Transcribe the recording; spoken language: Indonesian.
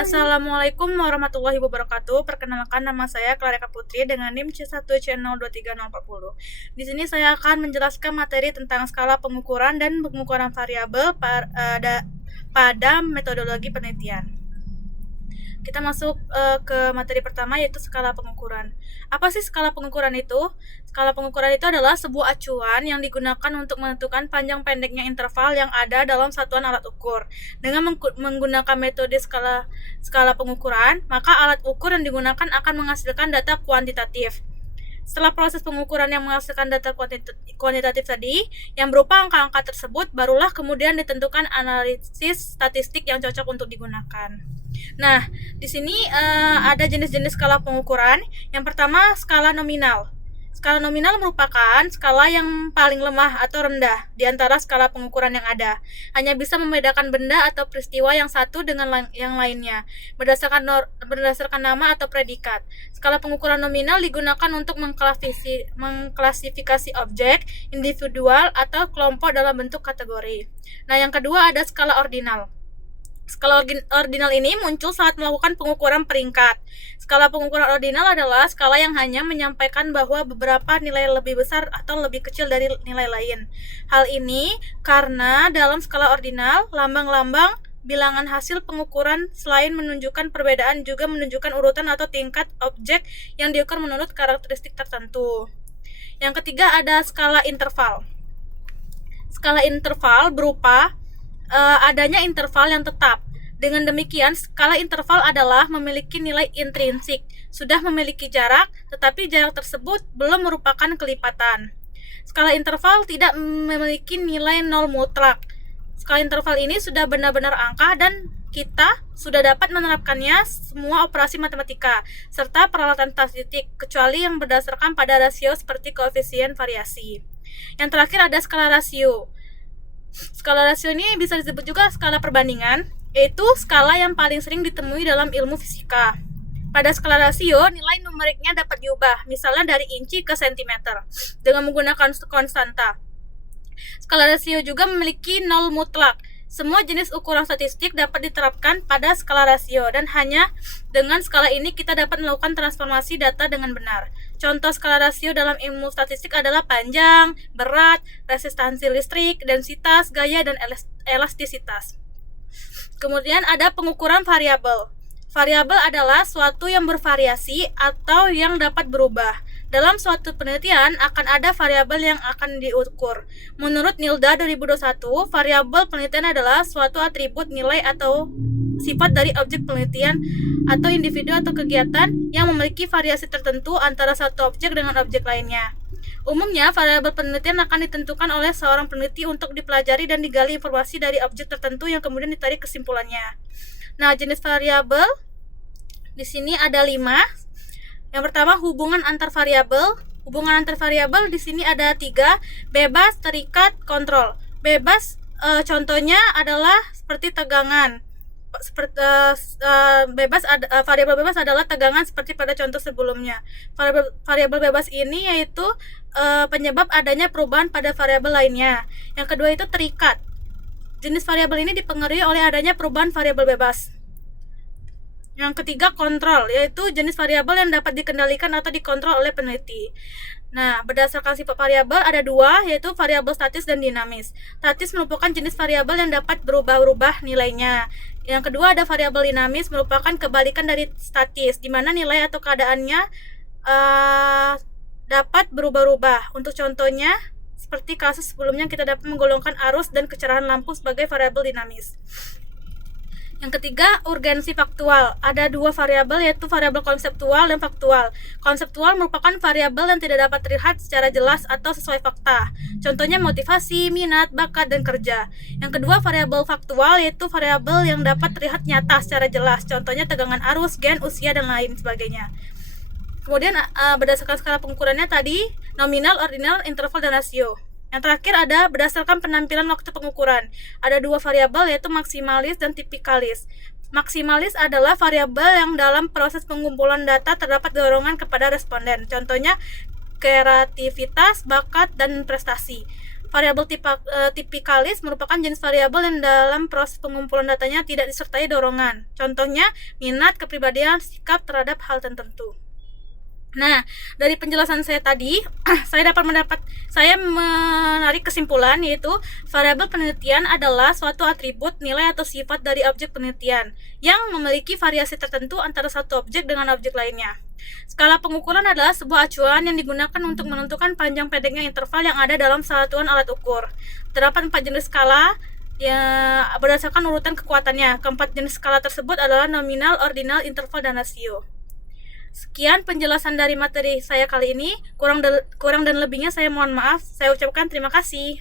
Assalamualaikum warahmatullahi wabarakatuh. Perkenalkan, nama saya Clareka Putri dengan NIM C1C023040. Di sini saya akan menjelaskan materi tentang skala pengukuran dan pengukuran variabel pada metodologi penelitian. Kita masuk ke materi pertama, yaitu skala pengukuran. Apa sih skala pengukuran itu? Skala pengukuran itu adalah sebuah acuan yang digunakan untuk menentukan panjang pendeknya interval yang ada dalam satuan alat ukur. Dengan menggunakan metode skala pengukuran, maka alat ukur yang digunakan akan menghasilkan data kuantitatif. Setelah proses pengukuran yang menghasilkan data kuantitatif tadi, yang berupa angka-angka tersebut, barulah kemudian ditentukan analisis statistik yang cocok untuk digunakan. Nah, di sini ada jenis-jenis skala pengukuran. Yang pertama, skala nominal. Skala nominal merupakan skala yang paling lemah atau rendah di antara skala pengukuran yang ada. Hanya bisa membedakan benda atau peristiwa yang satu dengan yang lainnya berdasarkan nama atau predikat. Skala pengukuran nominal digunakan untuk mengklasifikasi objek, individual, atau kelompok dalam bentuk kategori. Nah, yang kedua ada skala ordinal. Skala ordinal ini muncul saat melakukan pengukuran peringkat. Skala pengukuran ordinal adalah skala yang hanya menyampaikan bahwa beberapa nilai lebih besar atau lebih kecil dari nilai lain. Hal ini karena dalam skala ordinal, lambang-lambang bilangan hasil pengukuran selain menunjukkan perbedaan juga menunjukkan urutan atau tingkat objek yang diukur menurut karakteristik tertentu. Yang ketiga ada skala interval. Skala interval berupa adanya interval yang tetap. Dengan demikian, skala interval adalah memiliki nilai intrinsik, sudah memiliki jarak, tetapi jarak tersebut belum merupakan kelipatan. Skala interval tidak memiliki nilai nol mutlak. Skala interval ini sudah benar-benar angka dan kita sudah dapat menerapkannya semua operasi matematika serta peralatan statistik, kecuali yang berdasarkan pada rasio seperti koefisien variasi. Yang terakhir ada skala rasio. Skala rasio ini bisa disebut juga skala perbandingan, yaitu skala yang paling sering ditemui dalam ilmu fisika. Pada skala rasio, nilai numeriknya dapat diubah, misalnya dari inci ke sentimeter, dengan menggunakan konstanta. Skala rasio juga memiliki nol mutlak. Semua jenis ukuran statistik dapat diterapkan pada skala rasio, dan hanya dengan skala ini kita dapat melakukan transformasi data dengan benar. Contoh skala rasio dalam ilmu statistik adalah panjang, berat, resistansi listrik, densitas, gaya, dan elastisitas. Kemudian ada pengukuran variabel. Variabel adalah suatu yang bervariasi atau yang dapat berubah. Dalam suatu penelitian akan ada variabel yang akan diukur. Menurut Nilda 2021, variabel penelitian adalah suatu atribut, nilai, atau sifat dari objek penelitian atau individu atau kegiatan yang memiliki variasi tertentu antara satu objek dengan objek lainnya. Umumnya, variabel penelitian akan ditentukan oleh seorang peneliti untuk dipelajari dan digali informasi dari objek tertentu yang kemudian ditarik kesimpulannya. Nah, jenis variabel di sini ada 5. Yang pertama, hubungan antar variabel. Hubungan antar variabel di sini ada 3, bebas, terikat, kontrol. Bebas contohnya adalah seperti tegangan. Variabel bebas adalah tegangan seperti pada contoh sebelumnya. Variabel bebas ini yaitu penyebab adanya perubahan pada variabel lainnya. Yang kedua itu terikat. Jenis variabel ini dipengaruhi oleh adanya perubahan variabel bebas. Yang ketiga, kontrol, yaitu jenis variabel yang dapat dikendalikan atau dikontrol oleh peneliti. Nah, berdasarkan sifat variabel ada 2, yaitu variabel statis dan dinamis. Statis merupakan jenis variabel yang dapat berubah-ubah nilainya. Yang kedua ada variabel dinamis, merupakan kebalikan dari statis, di mana nilai atau keadaannya dapat berubah-ubah. Untuk contohnya, seperti kasus sebelumnya kita dapat menggolongkan arus dan kecerahan lampu sebagai variabel dinamis. Yang ketiga, urgensi faktual. Ada 2 variabel, yaitu variabel konseptual dan faktual. Konseptual merupakan variabel yang tidak dapat terlihat secara jelas atau sesuai fakta. Contohnya motivasi, minat, bakat, dan kerja. Yang kedua, variabel faktual, yaitu variabel yang dapat terlihat nyata secara jelas. Contohnya tegangan arus, gen, usia, dan lain sebagainya. Kemudian berdasarkan skala pengukurannya tadi, nominal, ordinal, interval, dan rasio. Yang terakhir ada berdasarkan penampilan waktu pengukuran. Ada 2 variabel, yaitu maksimalis dan tipikalis. Maksimalis adalah variabel yang dalam proses pengumpulan data terdapat dorongan kepada responden. Contohnya kreativitas, bakat, dan prestasi. Variabel tipikalis merupakan jenis variabel yang dalam proses pengumpulan datanya tidak disertai dorongan. Contohnya, minat, kepribadian, sikap terhadap hal tertentu. Nah, dari penjelasan saya tadi, saya menarik kesimpulan, yaitu variabel penelitian adalah suatu atribut, nilai atau sifat dari objek penelitian yang memiliki variasi tertentu antara satu objek dengan objek lainnya. Skala pengukuran adalah sebuah acuan yang digunakan untuk menentukan panjang pendeknya interval yang ada dalam satuan alat ukur. Terdapat 4 jenis skala ya berdasarkan urutan kekuatannya. Keempat jenis skala tersebut adalah nominal, ordinal, interval, dan rasio. Sekian penjelasan dari materi saya kali ini. Kurang dan lebihnya saya mohon maaf. Saya ucapkan terima kasih.